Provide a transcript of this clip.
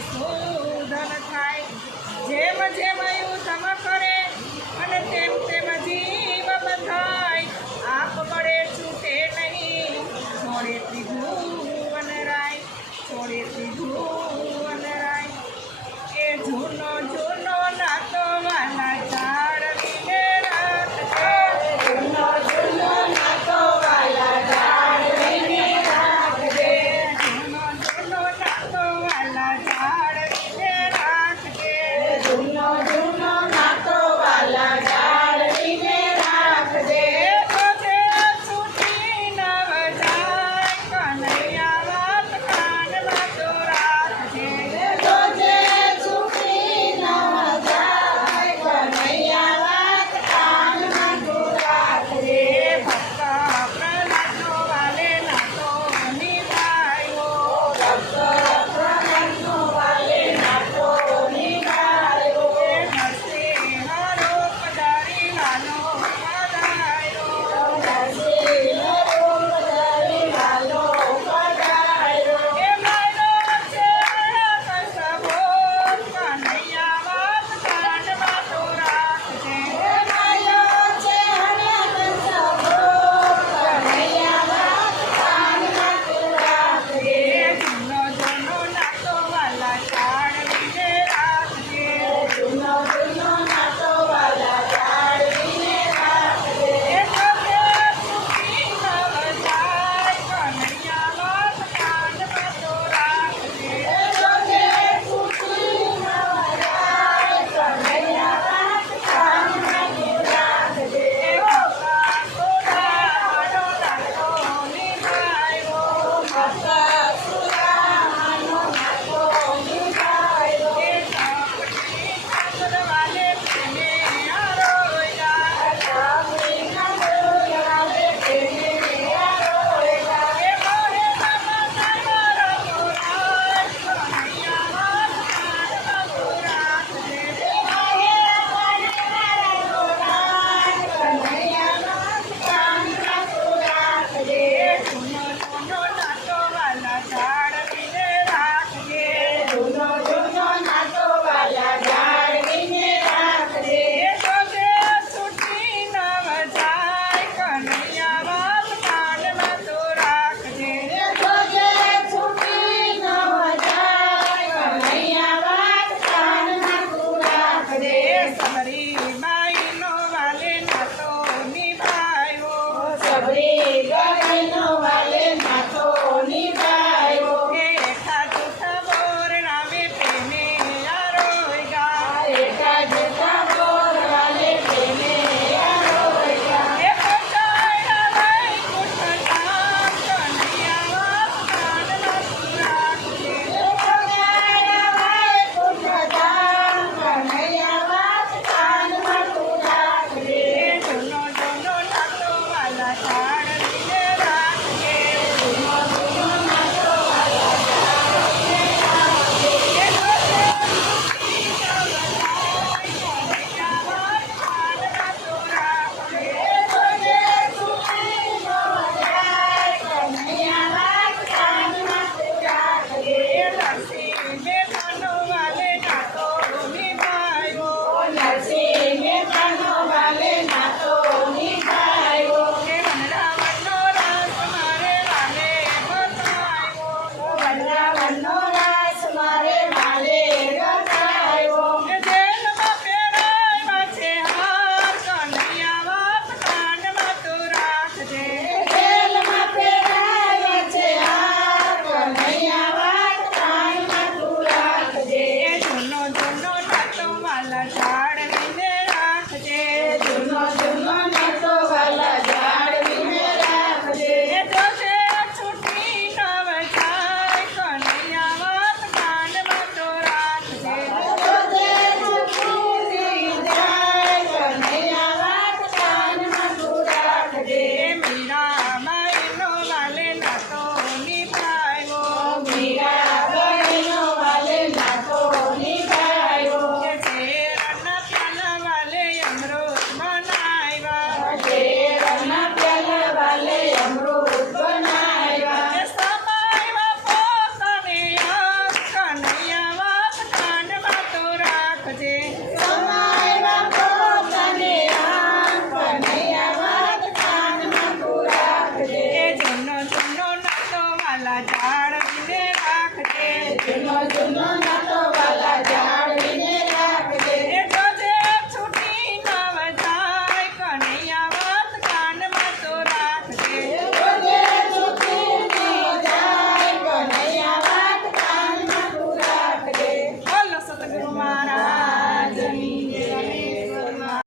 ધન થાય. જેમ જેમ એવું સમ કરે અને તેમ તેમ જીવ બંધાય આપ પડે છૂટે નહીં. મોડેથી Abriga que no vale.